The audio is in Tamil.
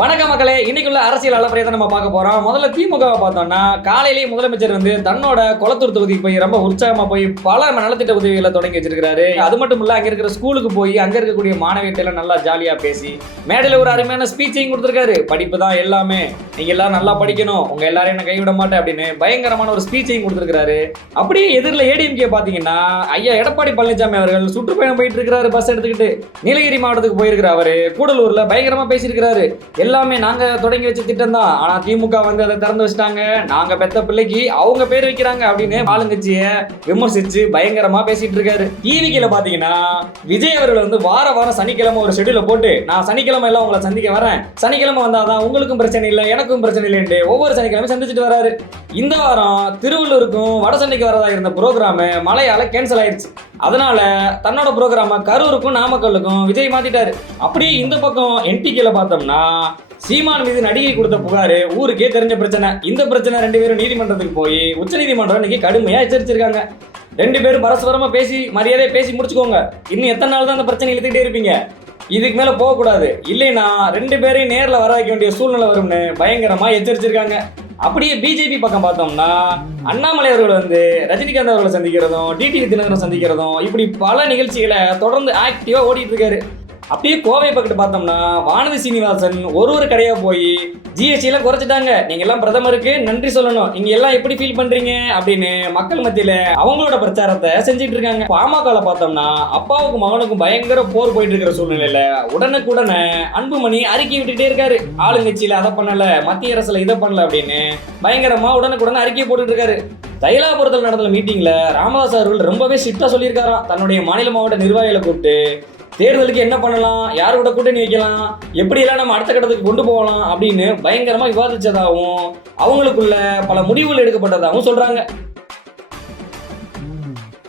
வணக்கம் மக்களே, இன்னைக்குள்ள அரசியல் அலப்பறையை நம்ம பார்க்க போறோம். முதல்ல திமுகவை பார்த்தோம்னா, காலையிலேயே முதலமைச்சர் தன்னோட குளத்தூர் தொகுதிக்கு போய் ரொம்ப உற்சாகமா போய் பல நலத்திட்ட உதவிகளை தொடங்கி வச்சிருக்காரு. அது மட்டும் இல்ல, அங்க இருக்கிற ஸ்கூலுக்கு போய் அங்க இருக்கக்கூடிய மாணவியர்களை நல்லா ஜாலியா பேசி மேடையில ஒரு அருமையான ஸ்பீச்சையும் கொடுத்திருக்காரு. படிப்பு தான் எல்லாமே, நீங்க எல்லாரும் நல்லா படிக்கணும், உங்க எல்லாரையும் நான் கைவிட மாட்டேன் அப்படின்னு பயங்கரமான ஒரு ஸ்பீச்சையும் கொடுத்திருக்காரு. அப்படியே எதிரில் ஏடிஎம்கே பாத்தீங்கன்னா, ஐயா எடப்பாடி பழனிசாமி அவர்கள் சுற்றுப்பயணம் போயிட்டு இருக்காரு. பஸ் எடுத்துக்கிட்டு நீலகிரி மாவட்டத்துக்கு போயிருக்கிற அவரு கூடலூர்ல பயங்கரமா பேசியிருக்கிறாரு. எல்லாமே நாங்க தொடங்கி வச்ச திட்டம் தான், ஆனா திமுக அதை திறந்து வச்சிட்டாங்க, நாங்க பெத்த பிள்ளைக்கு அவங்க பேர் வைக்கிறாங்க அப்படின்னு ஆளுங்கட்சிய விமர்சிச்சு பயங்கரமா பேசிட்டு இருக்காரு. டிவிக்கில பாத்தீங்கன்னா விஜய் அவர்கள் வாரம் சனிக்கிழமை ஒரு ஷெட்யூல போட்டு, நான் சனிக்கிழமை எல்லாம் உங்களை சந்திக்க வரேன், சனிக்கிழமை வந்தாதான் உங்களுக்கும் பிரச்சனை இல்லை எனக்கும் பிரச்சனை இல்லைன்னு ஒவ்வொரு சனிக்கிழமை சந்திச்சுட்டு வராரு. இந்த வாரம் திருவள்ளூருக்கும் வடசென்னைக்கு வரதா இருந்த ப்ரோக்ராம் மழையால கேன்சல் ஆயிடுச்சு. அதனால தன்னோட ப்ரோக்ராம கரூருக்கும் நாமக்கல்லுக்கும் விஜய் மாத்திட்டாரு. அப்படியே இந்த பக்கம் என்டிகேல பார்த்தோம்னா, சீமான் மீது நடிகை கொடுத்த புகாரு ஊருக்கே தெரிஞ்ச பிரச்சனை. இந்த பிரச்சனை ரெண்டு பேரும் நீதிமன்றத்துக்கு போய் உச்சநீதிமன்றம் இன்னைக்கு கடுமையா எச்சரிச்சிருக்காங்க. ரெண்டு பேரும் பரஸ்பரமா பேசி மரியாதையை பேசி முடிச்சுக்கோங்க. இன்னும் எத்தனை நாள் தான் அந்த பிரச்சனை இழுத்துக்கிட்டே இருப்பீங்க? இதுக்கு மேல போகக்கூடாது, இல்லைன்னா ரெண்டு பேரையும் நேர்ல வர வைக்க வேண்டிய சூழ்நிலை வரும்னு பயங்கரமா எச்சரிச்சிருக்காங்க. அப்படியே பிஜேபி பக்கம் பார்த்தோம்னா, அண்ணாமலை அவர்கள் ரஜினிகாந்த் அவர்களை சந்திக்கிறதும் டிடிவி தினகரன் சந்திக்கிறதும் இப்படி பல நிகழ்ச்சிகளை தொடர்ந்து ஆக்டிவா ஓடிட்டு இருக்காரு. அப்படியே கோவை பக்கத்து பார்த்தோம்னா, வானதி சீனிவாசன் ஒரு கடையா போய் ஜிஎஸ்டி எல்லாம் குறைச்சிட்டாங்க, நீங்க எல்லாம் பிரதமருக்கு நன்றி சொல்லணும், நீங்க எல்லாம் எப்படி ஃபீல் பண்றீங்க அப்படின்னு மக்கள் மத்தியில அவங்களோட பிரச்சாரத்தை செஞ்சுட்டு இருக்காங்க. பாமகல பார்த்தோம்னா, அப்பாவுக்கும் மகனுக்கும் பயங்கர போர் போயிட்டு இருக்கிற சூழ்நிலையில உடனுக்குடனே அன்புமணி அறிக்கை விட்டுட்டே இருக்காரு. ஆளுங்கட்சியில அதை பண்ணல, மத்திய அரசுல இதை பண்ணல அப்படின்னு பயங்கரமா உடனுக்குடனே அறிக்கை போட்டுட்டு இருக்காரு. தைலாபுரத்தில் நடந்த மீட்டிங்ல ராமதாஸ் அவர்கள் ரொம்பவே ஸ்ட்ரிக்டா சொல்லியிருக்காராம். தன்னுடைய மாநில மாவட்ட நிர்வாகிகளை கூப்பிட்டு தேர்தலுக்கு என்ன பண்ணலாம், யார் கூட கூட்டணி வைக்கலாம், எப்படியெல்லாம் நம்ம அடுத்த கட்டத்துக்கு கொண்டு போகலாம் அப்படின்னு பயங்கரமா விவாதிச்சதாகவும் அவங்களுக்குள்ள பல முடிவுகள் எடுக்கப்பட்டதாகவும் சொல்றாங்க.